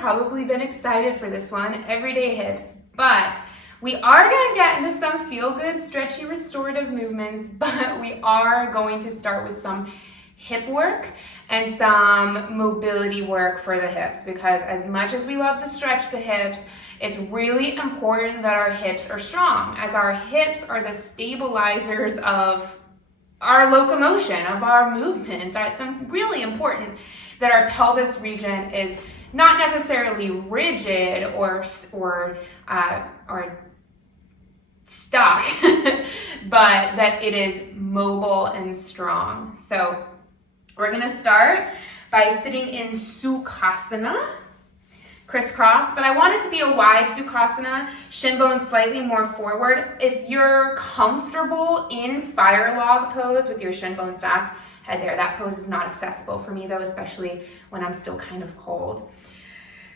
probably been excited for this one, everyday hips, but we are gonna get into some feel-good, stretchy, restorative movements, but we are going to start with some hip work and some mobility work for the hips, because as much as we love to stretch the hips, it's really important that our hips are strong, as our hips are the stabilizers of our locomotion, of our movement. It's really important that our pelvis region is not necessarily rigid or stuck, but that it is mobile and strong. So we're gonna start by sitting in Sukhasana, crisscross, but I want it to be a wide Sukhasana, shin bones slightly more forward. If you're comfortable in fire log pose with your shin bone stacked, head there. That pose is not accessible for me though, especially when I'm still kind of cold.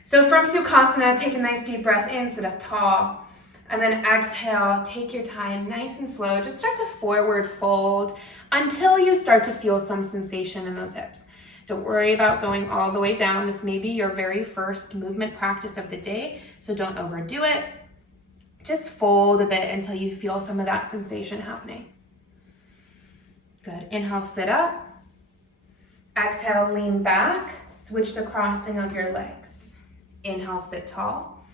So from Sukhasana, take a nice deep breath in, sit up tall, and then exhale, take your time, nice and slow. Just start to forward fold until you start to feel some sensation in those hips. Don't worry about going all the way down. This may be your very first movement practice of the day, so don't overdo it. Just fold a bit until you feel some of that sensation happening. Good. Inhale, sit up. Exhale, lean back. Switch the crossing of your legs. Inhale, sit tall.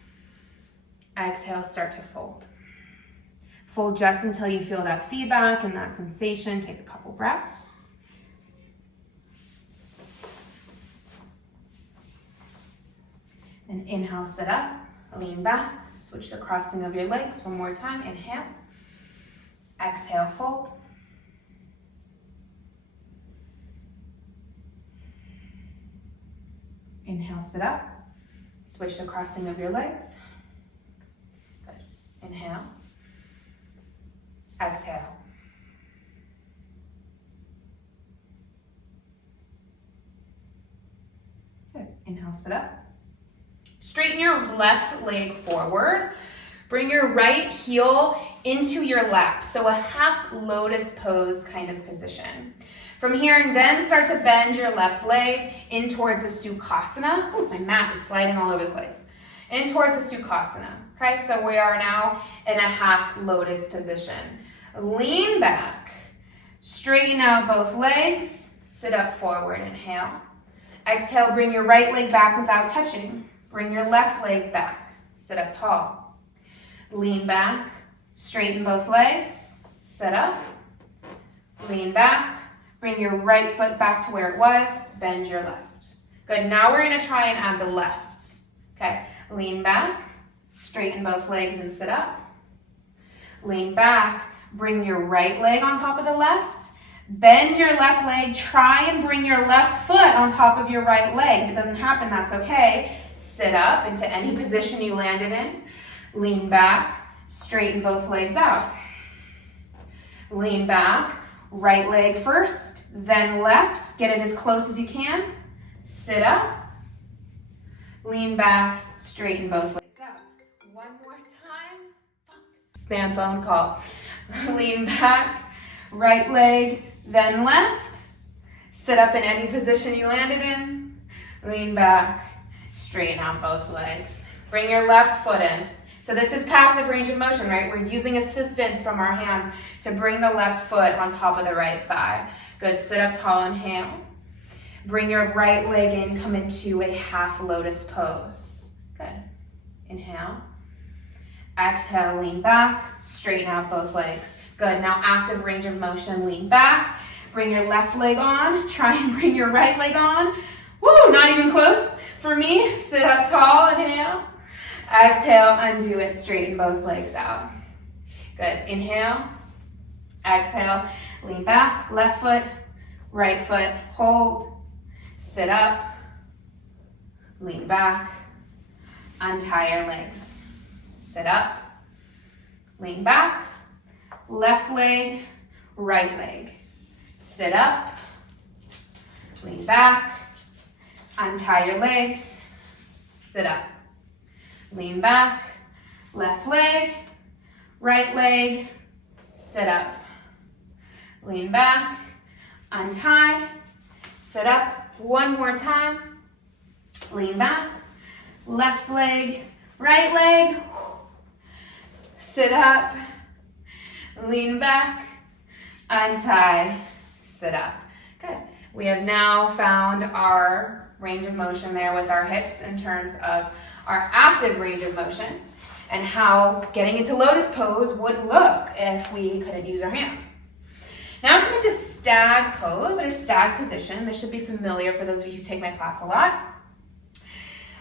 Exhale, start to fold. Fold just until you feel that feedback and that sensation. Take a couple breaths. And inhale, sit up, lean back, switch the crossing of your legs. One more time, inhale. Exhale, fold. Inhale, sit up, switch the crossing of your legs. Good. Inhale. Exhale. Good. Inhale, sit up. Straighten your left leg forward. Bring your right heel into your lap. So a half lotus pose kind of position. From here, and then start to bend your left leg in towards a Sukhasana. Oh, my mat is sliding all over the place. In towards a Sukhasana. Okay, so we are now in a half lotus position. Lean back. Straighten out both legs. Sit up forward. Inhale. Exhale, bring your right leg back without touching. Bring your left leg back. Sit up tall. Lean back. Straighten both legs. Sit up. Lean back. Bring your right foot back to where it was. Bend your left. Good. Now we're going to try and add the left. Okay. Lean back. Straighten both legs and sit up. Lean back. Bring your right leg on top of the left. Bend your left leg. Try and bring your left foot on top of your right leg. If it doesn't happen, that's okay. Sit up into any position you landed in. Lean back, straighten both legs out. Lean back, right leg first, then left. Get it as close as you can. Sit up. Lean back, straighten both legs out. One more time. Spam phone call. Lean back, right leg, then left. Sit up in any position you landed in. Lean back. Straighten out both legs. Bring your left foot in. So this is passive range of motion, right? We're using assistance from our hands to bring the left foot on top of the right thigh. Good, sit up tall, inhale. Bring your right leg in, come into a half lotus pose. Good, inhale. Exhale, lean back, straighten out both legs. Good, now active range of motion, lean back. Bring your left leg on, try and bring your right leg on. Woo, not even close. For me, sit up tall, inhale. Exhale, undo it, straighten both legs out. Good, inhale. Exhale, lean back, left foot, right foot, hold. Sit up, lean back, untie your legs. Sit up, lean back, left leg, right leg. Sit up, lean back, untie your legs, sit up. Lean back, left leg, right leg, sit up. Lean back, untie, sit up. One more time. Lean back, left leg, right leg. Sit up, lean back, untie, sit up. Good. We have now found our range of motion there with our hips in terms of our active range of motion and how getting into lotus pose would look if we couldn't use our hands. Now come into stag pose or stag position. This should be familiar for those of you who take my class a lot.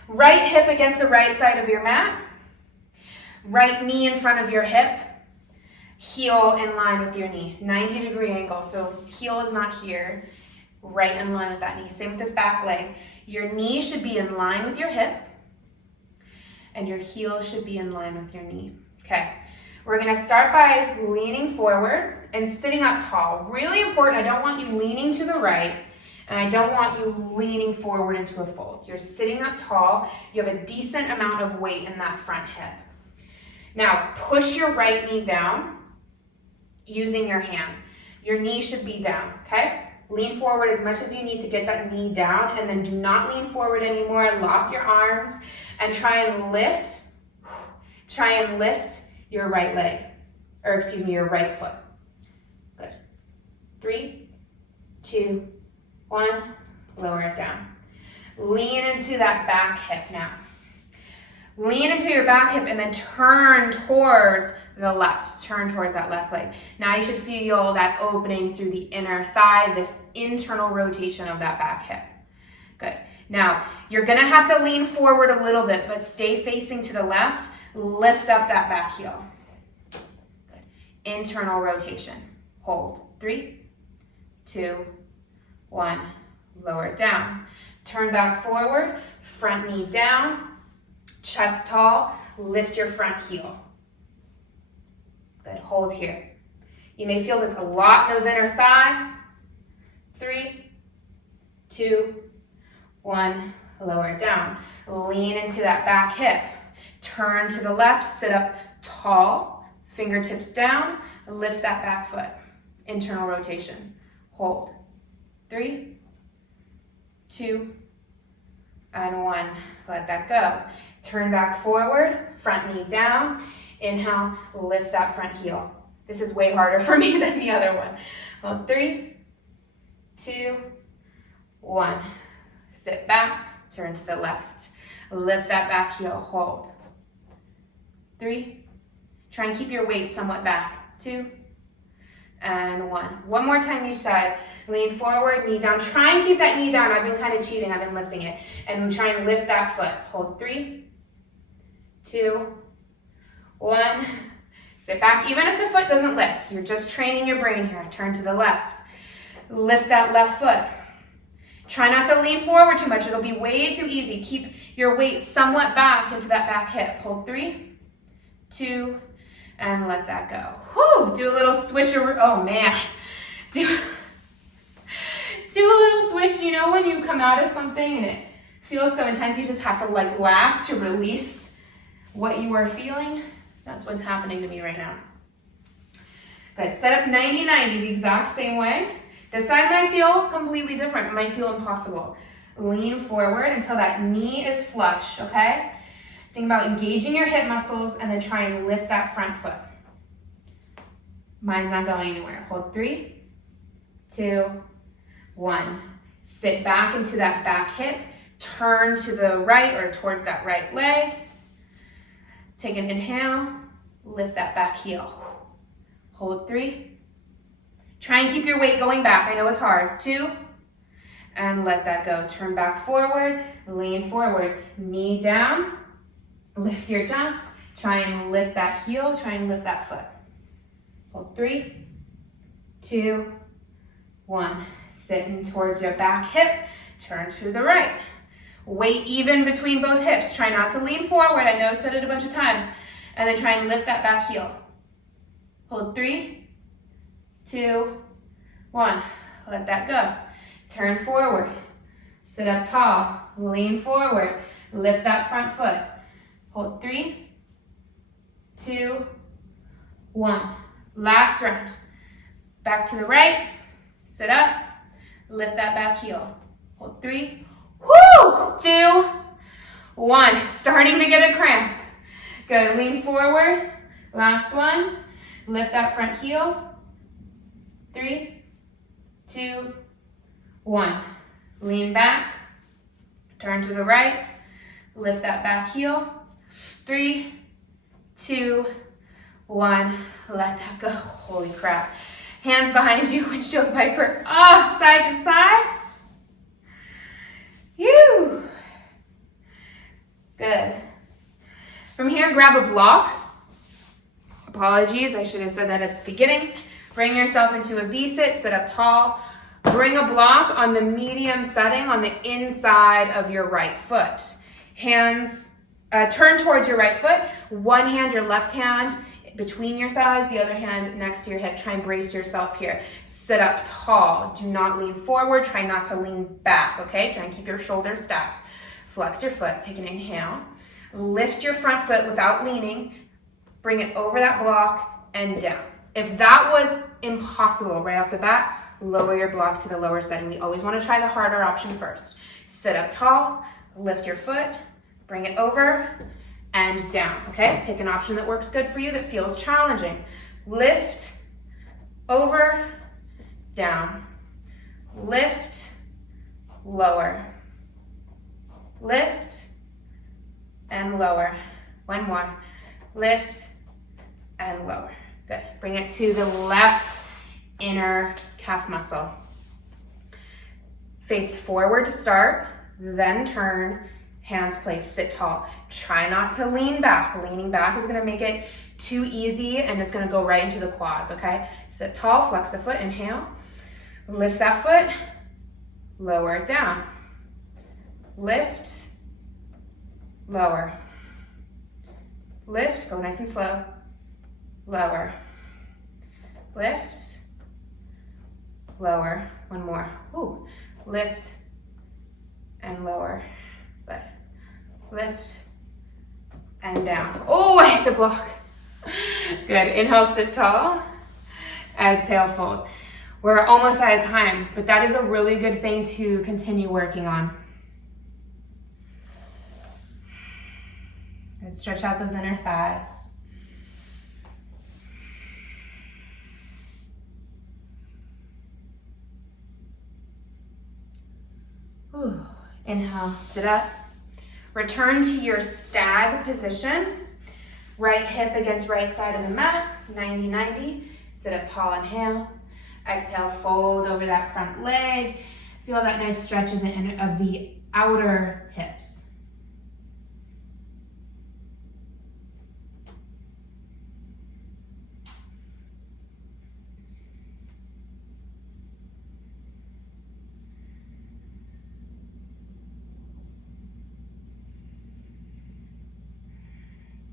Right hip against the right side of your mat. Right knee in front of your hip. Heel in line with your knee. 90-degree angle, so heel is not here. Right in line with that knee. Same with this back leg. Your knee should be in line with your hip. And your heel should be in line with your knee. Okay, we're gonna start by leaning forward and sitting up tall. Really important, I don't want you leaning to the right, and I don't want you leaning forward into a fold. You're sitting up tall, you have a decent amount of weight in that front hip. Now, push your right knee down using your hand. Your knee should be down, okay? Lean forward as much as you need to get that knee down, and then do not lean forward anymore. Lock your arms and try and lift your right leg, or excuse me, your right foot. Good. 3, 2, 1, lower it down. Lean into that back hip now. Lean into your back hip and then turn towards the left. Turn towards that left leg. Now you should feel that opening through the inner thigh, this internal rotation of that back hip. Good. Now, you're gonna have to lean forward a little bit, but stay facing to the left. Lift up that back heel. Good. Internal rotation. Hold. 3, 2, 1. Lower it down. Turn back forward. Front knee down. Chest tall. Lift your front heel. Good. Hold here. You may feel this a lot in those inner thighs. 3, 2, 1. Lower it down. Lean into that back hip. Turn to the left. Sit up tall. Fingertips down. Lift that back foot. Internal rotation. Hold. 3, 2, and 1. Let that go. Turn back forward. Front knee down. Inhale. Lift that front heel. This is way harder for me than the other one. Hold. 3, 2, 1. Sit back. Turn to the left. Lift that back heel. Hold. 3. Try and keep your weight somewhat back. 2, and 1. One more time each side. Lean forward, knee down. Try and keep that knee down. I've been kind of cheating. I've been lifting it. And try and lift that foot. Hold. 3, 2, 1. Sit back. Even if the foot doesn't lift, you're just training your brain here. Turn to the left. Lift that left foot. Try not to lean forward too much. It'll be way too easy. Keep your weight somewhat back into that back hip. Hold. 3, 2, and let that go. Whew, do a little switcheroo. Oh man. Do a little switch. You know when you come out of something and it feels so intense, you just have to like laugh to release what you are feeling? That's what's happening to me right now. Good, set up 90-90 the exact same way. This side might feel completely different. It might feel impossible. Lean forward until that knee is flush, okay? Think about engaging your hip muscles and then try and lift that front foot. Mine's not going anywhere. Hold. 3, 2, 1. Sit back into that back hip. Turn to the right or towards that right leg. Take an inhale. Lift that back heel. Hold. 3. Try and keep your weight going back. I know it's hard. 2. And let that go. Turn back forward. Lean forward. Knee down. Lift your chest. Try and lift that heel. Try and lift that foot. Hold. 3, 2, 1. Sitting towards your back hip. Turn to the right. Weight even between both hips. Try not to lean forward. I know I've said it a bunch of times. And then try and lift that back heel. Hold. 3, 2, 1. Let that go. Turn forward. Sit up tall. Lean forward. Lift that front foot. Hold. 3, 2, 1. Last round. Back to the right. Sit up. Lift that back heel. Hold. 3, 2, 1. Starting to get a cramp. Good, lean forward. Last one. Lift that front heel. 3, 2, 1. Lean back. Turn to the right. Lift that back heel. 3, 2, 1. Let that go. Holy crap. Hands behind you, windshield wiper. Oh, side to side. Phew. Good. From here, grab a block. Apologies, I should have said that at the beginning. Bring yourself into a V-sit, sit up tall. Bring a block on the medium setting on the inside of your right foot. Hands, turn towards your right foot. One hand, your left hand, between your thighs, the other hand next to your hip. Try and brace yourself here. Sit up tall. Do not lean forward. Try not to lean back, okay? Try and keep your shoulders stacked. Flex your foot. Take an inhale. Lift your front foot without leaning. Bring it over that block and down. If that was impossible right off the bat, lower your block to the lower setting. We always want to try the harder option first. Sit up tall. Lift your foot. Bring it over and down, okay? Pick an option that works good for you, that feels challenging. Lift, over, down. Lift, lower. Lift, and lower. One more. Lift, and lower. Good. Bring it to the left inner calf muscle. Face forward to start, then turn. Hands placed, sit tall. Try not to lean back. Leaning back is gonna make it too easy and it's gonna go right into the quads, okay? Sit tall, flex the foot, inhale. Lift that foot, lower it down. Lift, lower. Lift, go nice and slow. Lower. Lift, lower. One more. Ooh. Lift and lower. Good. Lift and down. Oh, I hit the block. Good. Inhale, sit tall. Exhale, fold. We're almost out of time, but that is a really good thing to continue working on. Good. Stretch out those inner thighs. Ooh. Inhale, sit up. Return to your stag position. Right hip against right side of the mat, 90-90. Sit up tall, inhale. Exhale, fold over that front leg. Feel that nice stretch of the outer hips.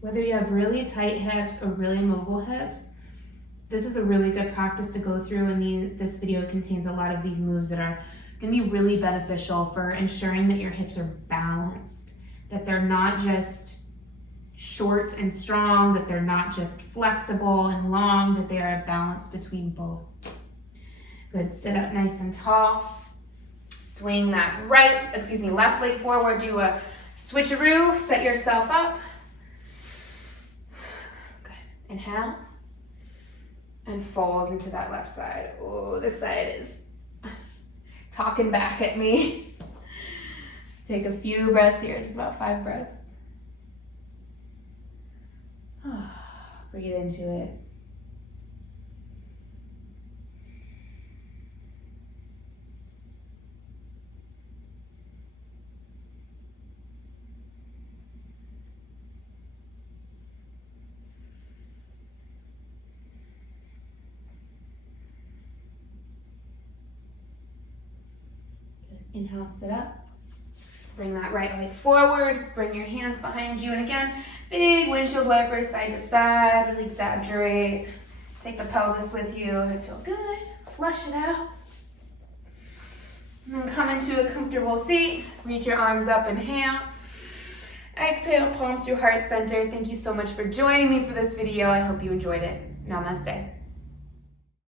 Whether you have really tight hips or really mobile hips, this is a really good practice to go through, and this video contains a lot of these moves that are going to be really beneficial for ensuring that your hips are balanced, that they're not just short and strong, that they're not just flexible and long, that they are a balance between both. Good, sit up nice and tall. Swing that left leg forward, do a switcheroo, set yourself up. Inhale, and fold into that left side. Oh, this side is talking back at me. Take a few breaths here, just about 5 breaths. Breathe into it. Inhale, sit up. Bring that right leg forward. Bring your hands behind you. And again, big windshield wipers side to side. Really exaggerate. Take the pelvis with you and feel good. Flush it out. And then come into a comfortable seat. Reach your arms up, inhale. Exhale, palms to heart center. Thank you so much for joining me for this video. I hope you enjoyed it. Namaste.